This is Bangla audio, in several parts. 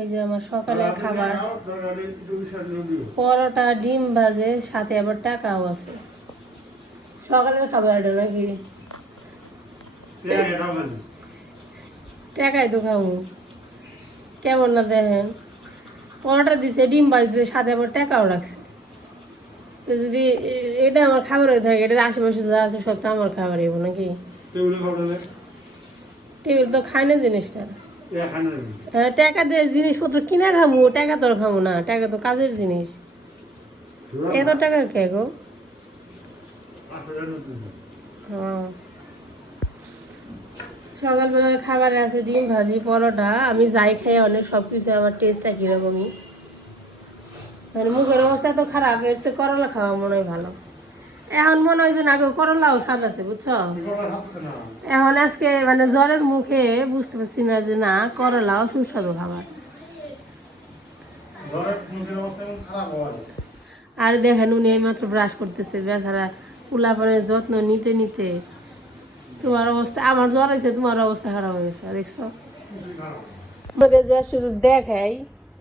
এই যে আমার সকালের খাবার, পরোটা ডিম ভাজে, সাথে আবার টাকাও আছে। সকালের খাবার এটা নাকি টাকাই তো খাবো, কেমন না দেখেন। পরোটা দিছে, ডিম ভাজ দিছে, সাথে আবার টাকাও রাখছে। তো যদি এটা আমার খাবার হয়ে থাকে, এটার আশেপাশে যা আছে সব তো আমার খাবার হইব নাকি? টেবিল তো খায় না জিনিসটা। হ্যাঁ, টাকা দিয়ে জিনিসপত্র কিনে খাবো, টাকা তো আর খাবো না, টাকা তো কাজের জিনিস। এত টাকা কে গো? হ্যাঁ, সকালবেলার খাবারে আছে ডিম ভাজি, পরোটা। আমি যাই খাই অনেক সবকিছু আমার টেস্টটা কিরকমই, মানে মুখের অবস্থা তো খারাপ, এর চেয়ে করলা খাওয়া মনে হয় ভালো। এখন মনে হয় যে না গো, করলাও স্বাদ আছে বুঝছো। এখন আজকে মানে জ্বরের মুখে বুঝতে পারছি না যে না, করলাও সুস্বাদু খাবার। আর দেখেন উনি এইমাত্র ব্রাশ করতেছে, বেচারা পোলাপানের যত্ন নিতে নিতে তোমার অবস্থা, আমার জ্বর হয়েছে, তোমার অবস্থা খারাপ হয়েছে দেখছো। আমাদের যা শুধু দেখাই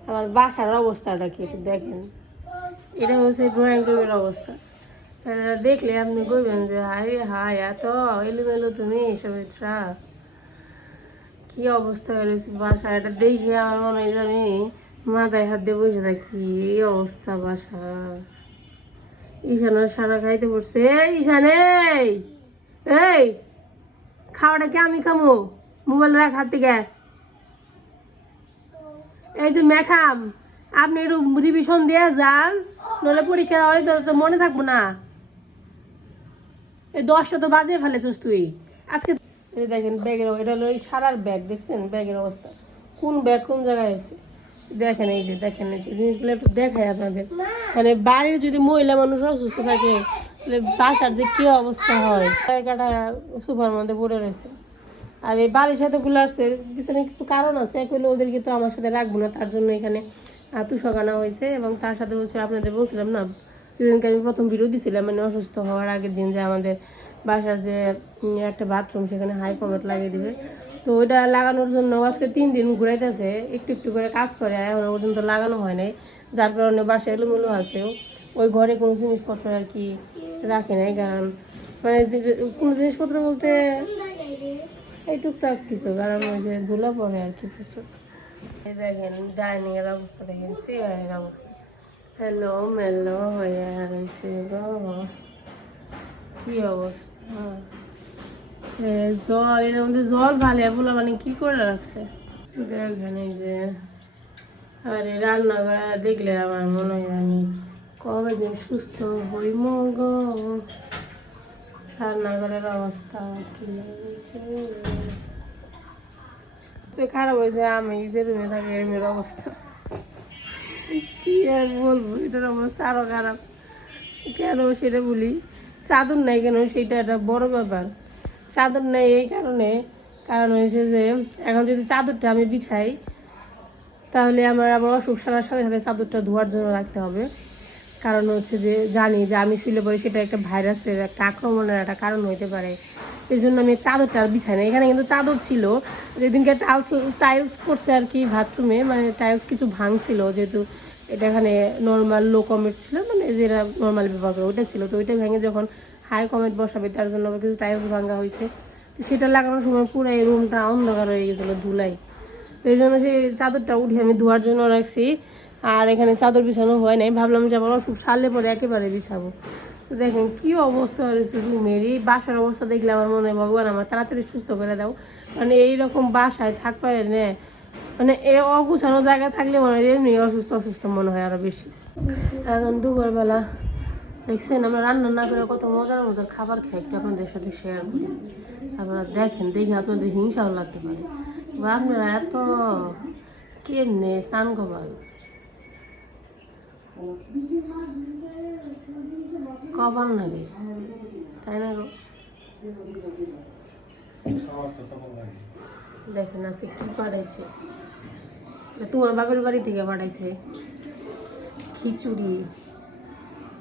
আমার বাসার অবস্থাটা কি একটু দেখেন। এটা হচ্ছে ড্রয়িং রুমের অবস্থা। দেখলে আপনি কইবেন যে হাই রে হাই, এত এলোমেলো তুমি সবিত্রা, কি অবস্থা হয়েছে বাসা। এটা দেখে আমার মনে হয় যে আমি মাথায় হাত দিয়ে বসে থাকি, এই অবস্থা বাসা। ঈশানের সারা খাইতে পড়ছে। এই ঈশান, এই খাওয়াটা কি আমি খামো? মোবাইল রাখ হাত থেকে। এই যে ম্যাডাম, আপনি একটু রিভিশন দিয়ে যান, নইলে পরীক্ষা হলে তো মনে থাকবো না। এই 10টা তো বাজে ফেলেছিস তুই আজকে। এই দেখেন ব্যাগের, এটা হলো এই সারার ব্যাগ, দেখছেন ব্যাগের অবস্থা, কোন ব্যাগ কোন জায়গায় আছে দেখেন। এই যে দেখেন, এই যে জিনিসগুলো একটু দেখায় আপনাদের। মানে বাড়ির যদি মহিলা মানুষ অসুস্থ থাকে তাহলে বাসার যে কি অবস্থা হয়। জায়গাটা সুপার মধ্যে পড়ে রয়েছে। আর এই বাড়ির সাথে গুলো আসছে পিছনে কিছু কারণ আছে, এগুলো ওদেরকে তো আমার সাথে রাখবো না, তার জন্য এখানে তুষক আনা হয়েছে। এবং তার সাথে হচ্ছে আপনাদের বলছিলাম না সেদিনকে আমি প্রথম ভিডিও দিয়েছিলাম, মানে অসুস্থ হওয়ার আগের দিন, যে আমাদের বাসার যে একটা বাথরুম সেখানে হাই কমেট লাগিয়ে দিবে। তো ওইটা লাগানোর জন্য আজকে 3 দিন ঘুরাইতেছে, একটু একটু করে কাজ করে, এখনো পর্যন্ত লাগানো হয় নাই, যার কারণে বাসায় এলোমেলো আছে। ওই ঘরে কোনো জিনিসপত্র আর কি রাখে নাই, কারণ মানে কোনো জিনিসপত্র বলতে এই টুকটাক কিছু, কারণ ওই যে ধুলা পড়ে আর কি কিছু। এই দেখেন ডাইনিং এর অবস্থা, দেখেন চেয়ারের অবস্থা হ্যালো মেলো হয়ে রয়েছে গো, কি অবস্থা। জল, এর মধ্যে জল ভালো বলে মানে কি করে রাখছে দেখেন। এই যে আরে রান্নাঘর দেখলে আমার মনে হয় আমি কবে যে সুস্থ হই গো। রান্নাঘরের অবস্থা খারাপ হয়েছে, আমি যে রুমে থাকি রুমের অবস্থা কি আর বলবো, এটার অবস্থা আরো খারাপ। কেন সেটা বলি, চাদর নাই কেন সেটা একটা বড় ব্যাপার। চাদর নেই এই কারণে, কারণ হয়েছে যে এখন যদি চাদরটা আমি বিছাই তাহলে আমার আবার অসুখ সারার সাথে সাথে চাদরটা ধোয়ার জন্য রাখতে হবে। কারণ হচ্ছে যে জানি যে আমি শুলে পরে সেটা একটা ভাইরাসের একটা আক্রমণের একটা কারণ হইতে পারে। এই জন্য আমি চাদরটা আর বিছাই না। এখানে কিন্তু চাদর ছিল, যেদিনকে টাইলস করছে আর কি বাথরুমে, মানে টাইলস কিছু ভাঙছিল, যেহেতু এটা এখানে নর্মাল লো কমেট ছিল, মানে যেটা নর্মাল ব্যবহার করে ওইটা ছিল, তো ওইটা ভেঙে যখন হাই কমেট বসাবে তার জন্য আবার কিছু টাইলস ভাঙা হয়েছে। তো সেটা লাগানোর সময় পুরো এই রুমটা অন্ধকার হয়ে গেছিলো ধুলাই। তো এই জন্য সেই চাদরটা উঠে আমি ধোয়ার জন্য রাখছি। আর এখানে চাদর বিছানো হয় নাই, ভাবলাম যে আবার অসুখ সারলে পরে একেবারে বিছাবো। তো দেখেন কি অবস্থা হয়েছে রুমের, এই বাসার অবস্থা দেখলে আমার মনে হয় ভগবান আমার তাড়াতাড়ি সুস্থ করে দাও। মানে এইরকম বাসায় থাকতে না, মানে এই অগুছানো জায়গায় থাকলে মনে হয় এমনি অসুস্থ অসুস্থ মনে হয় আরো বেশি। এখন দুপুরবেলা দেখছেন আমরা রান্না না করে কত মজার মজার খাবার খাই, একটু আপনাদের সাথে শেয়ার করি। আপনারা দেখেন, দেখে আপনাদের হিংসাও লাগতে পারে, বা আপনারা এত কেমনে চান গোপাল কপাল নাকি, তাই না গো? দেখেন আজকে কি পাঠাইছে, তোমার বাপের বাড়ি থেকে পাঠাইছে খিচুড়ি,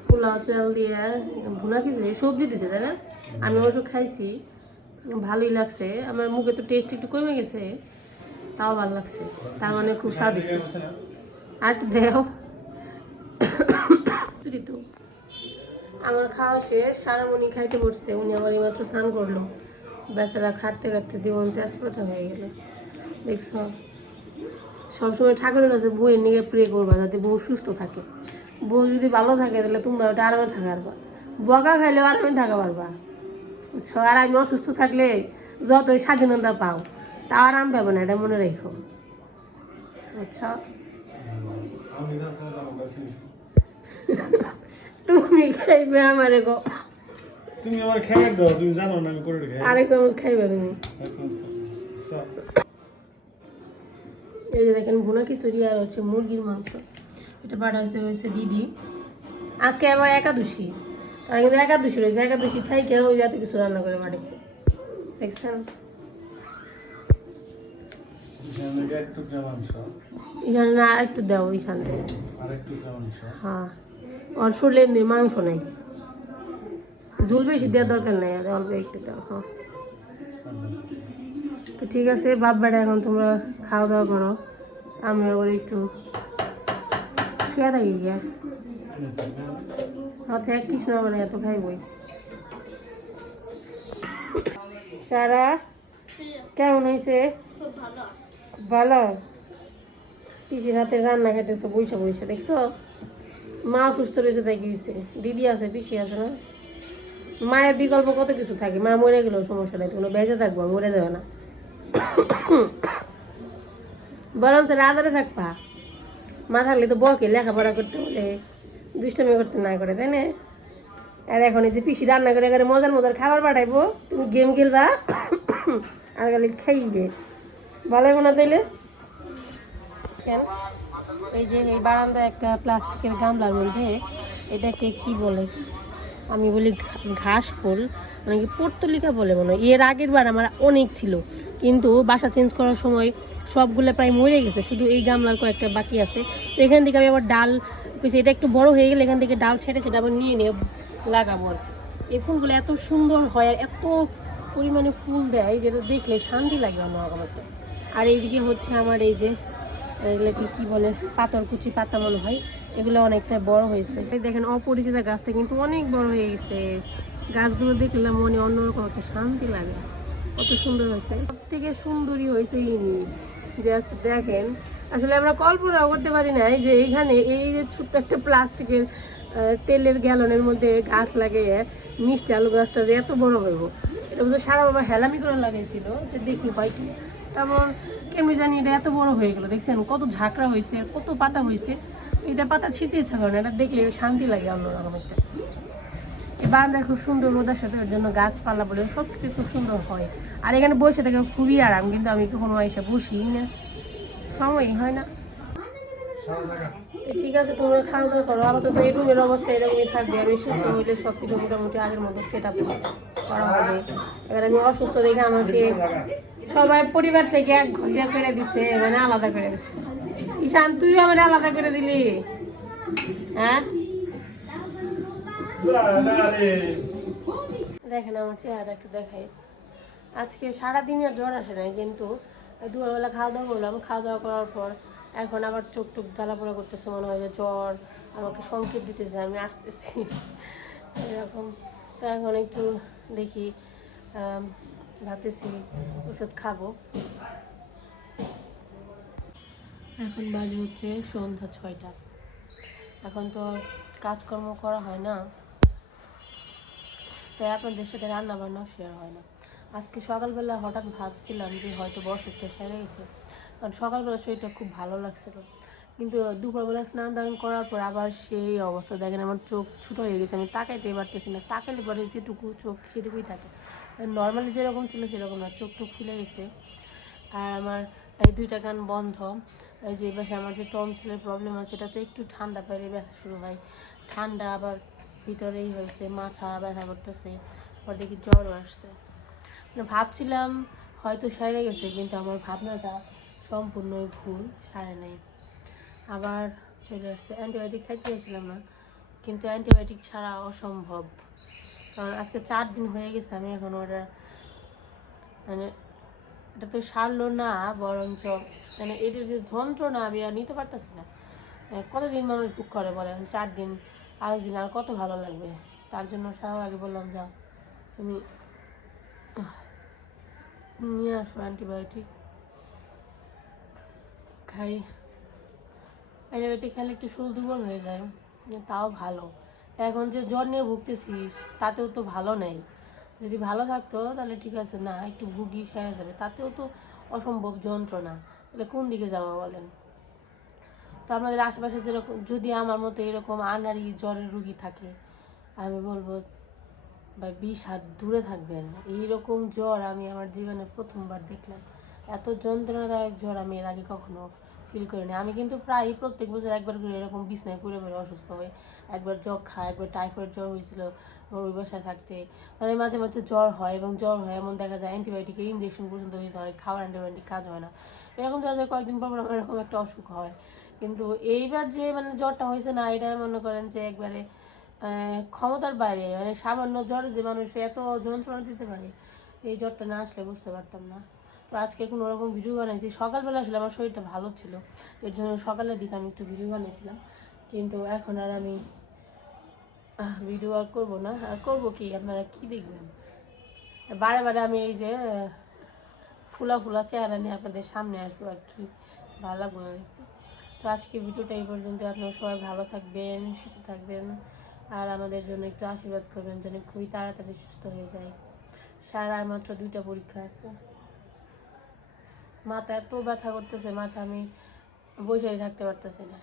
পোলাও চাল দিয়ে ভুনা খিচুড়ি, সবজি দিছে তাই না? আমি অবশ্য খাইছি, ভালোই লাগছে। আমার মুখে তো টেস্ট একটু কমে গেছে, তাও ভালো লাগছে, তার মানে খুব স্বাদ হয়েছে। আর একটু দেও তো। আমার খাওয়া শেষ, সারামণি খাইতে পড়ছে, উনি আমার এইমাত্র স্নান করলো, বেচারা খাটতে খাটতে জীবন তেজপাতা হয়ে গেল। দেখছ, সবসময় ঠাকুরের কাছে বউয়ের নিয়ে প্রে করবা যাতে বউ সুস্থ থাকে। বউ যদি ভালো থাকে তাহলে তোমরা ওটা আরামে থাকা পারবা, বকা খাইলেও আরামে থাকা পারবা, বুঝছো। আর আমি অসুস্থ থাকলে যতই স্বাধীনতা পাও তা আরাম পাবো না, এটা মনে রেখো, বুঝছো। তুমি খাইবে আমারে গো, তুমি আমার খাবার দাও, তুমি জানো না আমি করে খাই। আরেক চামচ খাইবে তুমি। এই যে দেখেন ভুনা খিচুড়ি আর হচ্ছে মুরগির মাংস, এটা পাঠাচ্ছে হয়েছে দিদি। আজকে আবার একাদশী, তারা কিন্তু একাদশী রয়েছে, একাদশী থাইকে ওই যাতে কিছু রান্না করে পাঠিয়েছে, দেখছেন। এখানে না একটু দাও, এইখান থেকে হ্যাঁ, ওর শরীরে এমনি মাংস নেই, ঝুল বেশি দেওয়ার দরকার নেই, আর অল্প একটু দাও। হ্যাঁ তো ঠিক আছে বাপ বেটা, এখন তোমরা খাওয়া দাওয়া করো, আমি আবার একটু শুয়ে থাকি গিয়া। হাতে এক কিছু না মানে এত খাইবই। সারা কেমন হয়েছে? ভালো। পিসির হাতে রান্না খেতেছে বইসা বইসা, দেখছো। মা সুস্থ রয়েছে, তাই কি হয়েছে, দিদি আছে, পিসি আছে না। মায়ের বিকল্প কত কিছু থাকে, মা মরে গেলেও সমস্যা নাই, কোনো বেঁচে থাকবো, মরে যাবে না, বরঞ্চ রাধারে থাকবা। মা থাকলে তো বকে লেখাপড়া করতে বলে, দুষ্টামি করতে না করে, তাই না। আর এখন এই যে পিসি রান্না করে করে মজার মজার খাবার পাঠাইবো, তুমি গেম খেলবা আর খালি খাইবে, ভালো হবে না তাইলে। কেন এই যে এই বারান্দায় একটা প্লাস্টিকের গামলার মধ্যে, এটাকে কি বলে, আমি বলি ঘাস ফুল, মানে কি পর্তুলিকা বলে মনে হয়। এর আগের বার আমার অনেক ছিল, কিন্তু বাসা চেঞ্জ করার সময় সবগুলো প্রায় মরে গেছে, শুধু এই গামলার কয়েকটা বাকি আছে। তো এখান থেকে আমি আবার ডাল কিছু, এটা একটু বড় হয়ে গেলে এখান থেকে ডাল ছেড়ে সেটা আবার নিয়ে নিয়ে লাগাবো আর কি। এই ফুলগুলো এত সুন্দর হয় আর এত পরিমাণে ফুল দেয়, যেটা দেখলে শান্তি লাগে আমার তো। আর এইদিকে হচ্ছে আমার এই যে এগুলোকে কি বলে, পাথরকুচি পাতা মনে হয়, এগুলো অনেকটা বড় হয়েছে। দেখেন অপরিচিতা গাছটা কিন্তু অনেক বড় হয়ে গেছে, গাছগুলো দেখলে মনে অন্যরকম একটা শান্তি লাগে, কত সুন্দর হয়েছে। সব থেকে সুন্দরী হয়েছে ইনি, জাস্ট দেখেন। আসলে আমরা কল্পনাও করতে পারি না যে এইখানে এই যে ছোট্ট একটা প্লাস্টিকের তেলের গ্যালনের মধ্যে গাছ লাগিয়ে মিষ্টি আলু গাছটা যে এত বড় হইব, এটা বুঝতে সারা বাবা হেলামি করে লাগিয়েছিল যে দেখি হয় কি। তেমন কেমনি জানি এটা এত বড় হয়ে গেল, দেখছেন কত ঝাঁকড়া হয়েছে, কত পাতা হয়েছে। এটা পাতা ছিঁড়তে ইচ্ছা করে না, এটা দেখলে শান্তি লাগে অন্যরকম একটা। এই বারান্দায় খুব সুন্দর রোদের সাথে, ওর জন্য গাছপালা বলে সব কিছু খুব সুন্দর হয়। আর এখানে বসে থেকে খুবই আরাম, কিন্তু আমি কখনো এসে বসি না, সময়ই হয় না। ঠিক আছে, তোমরা খাওয়া দাওয়া করো, আপাতত এই রুমের অবস্থা এরকমই থাকবে। আমি সুস্থ হইলে সব কিছু মোটামুটি আগের মতো সেট আপ করা হবে। এবার আমি অসুস্থ দেখে আমাকে সবাই পরিবার থেকে এক ঘন্টা করে দিছে, মানে আলাদা করে দিছে। ঈশান তুইও আমার আলাদা করে দিলি, হ্যাঁ। দেখেন আমার চেহারা একটু দেখাই, আজকে সারাদিনের জ্বর আসে নাই, কিন্তু দুপুরবেলা খাওয়া দাওয়া করলাম, খাওয়া দাওয়া করার পর এখন আবার চোখ টোক জ্বালাপোড়া করতেছে, মনে হয় যে জ্বর আমাকে সংকেত দিতেছে আমি আসতেছি এরকম। তো এখন একটু দেখি, ভাবতেছি ওষুধ খাবো। এখন বাজে হচ্ছে সন্ধ্যা 6টা, এখন তো কাজকর্ম করা হয় না, তাই আপনাদের সাথে রান্না বান্নাও শেয়ার হয় না। আজকে সকালবেলা হঠাৎ ভাবছিলাম যে হয়তো বসতটা সেরে গেছে, কারণ সকালবেলা শরীরটা খুব ভালো লাগছিল, কিন্তু দুপুরবেলা স্নান দান করার পর আবার সেই অবস্থা। দেখেন আমার চোখ ছোটো হয়ে গেছে, আমি তাকাইতে পারতেছি না, তাকাইলে পরে যেটুকু চোখ সেটুকুই থাকে, নর্মালি যেরকম ছিল সেরকম না, চোখ টোক ফুলে গেছে। আর আমার এই 2টা কান বন্ধ, এই যে ব্যথা, আমার যে টনসিলের প্রবলেম আছে সেটা তো একটু ঠান্ডা পেলে ব্যথা শুরু হয়, ঠান্ডা আবার ভিতরেই হয়েছে, মাথা ব্যথা করতেছে, পর দেখি জ্বরও আসছে। মানে ভাবছিলাম হয়তো সেরে গেছে, কিন্তু আমার ভাবনাটা সম্পূর্ণই ভুল, সারে নেই, আবার চলে আসছে। অ্যান্টিবায়োটিক খাইতে গেছিলাম না, কিন্তু অ্যান্টিবায়োটিক ছাড়া অসম্ভব, কারণ আজকে 4 দিন হয়ে গেছে আমি এখন ওটা মানে এটা তো সারলো না, বরঞ্চ মানে এটার যে যন্ত্রণা আমি আর নিতে পারতেছি না। কতদিন মানুষ বুক করে বলেন, 4 দিন 5 দিন, আর কত ভালো লাগবে। তার জন্য শাহবাগে বললাম যাও তুমি নিয়ে আসো অ্যান্টিবায়োটিক খাই। অ্যান্টিবায়োটিক খেলে একটু শরীর দুর্বল হয়ে যায়, তাও ভালো। এখন যে জ্বর নিয়ে ভুগতেছিস তাতেও তো ভালো নেই। যদি ভালো থাকতো তাহলে ঠিক আছে, না একটু ভুগি সেরে যাবে, তাতেও তো অসম্ভব যন্ত্রণা। তাহলে কোন দিকে যাবো বলেন? তো আমাদের আশেপাশে যেরকম যদি আমার মতো এরকম আনাড়ি জ্বরের রুগী থাকে, আমি বলবো ভাই 20 হাত দূরে থাকবেন। এইরকম জ্বর আমি আমার জীবনে প্রথমবার দেখলাম। এত যন্ত্রণাদায়ক জ্বর আমি এর আগে কখনো ফিল করিনি। আমি কিন্তু প্রায় প্রত্যেক বছর একবার করে এরকম বিছনায় পড়ে পড়ে অসুস্থ হই। একবার যক্ষা, একবার টাইফয়েড জ্বর হয়েছিল ওই বাসায় থাকতে। মানে মাঝে মাঝে জ্বর হয়, এবং জ্বর হয় এমন দেখা যায় অ্যান্টিবায়োটিকের ইঞ্জেকশন পর্যন্ত দিতে হয়, খাওয়ার অ্যান্টিবায়োটিক কাজ হয় না। এরকম দেখা যায় কয়েকদিন পর আমার এরকম একটা অসুখ হয়। কিন্তু এইবার যে মানে জ্বরটা হয়েছে না, এটা মনে করেন যে একবারে ক্ষমতার বাইরে। মানে সামান্য জ্বরে যে মানুষ এত যন্ত্রণা দিতে পারে, এই জ্বরটা না আসলে বুঝতে পারতাম না। তো আজকে কোনো রকম ভিডিও বানাইছি। সকালবেলা আসলে আমার শরীরটা ভালো ছিল, এর জন্য সকালের দিকে আমি একটু ভিডিও বানিয়েছিলাম। কিন্তু এখন আর আমি ভিডিও আর করবো না। আর করবো কি, আপনারা কি দেখবেন? বারে বারে আমি এই যে ফুলা ফুলা চেহারা নিয়ে আপনাদের সামনে আসবো আর কি, ভালো লাগবে না দেখতে। তো আজকে ভিডিওটা এই পর্যন্ত। আপনারা সবাই ভালো থাকবেন, সুস্থ থাকবেন, আর আমাদের জন্য একটু আশীর্বাদ করবেন যেন খুবই তাড়াতাড়ি সুস্থ হয়ে যায়। সারা আর মাত্র 2টা পরীক্ষা আছে। মাথা এত ব্যথা করতেছে, মাথা আমি বসে থাকতে পারতেছি না।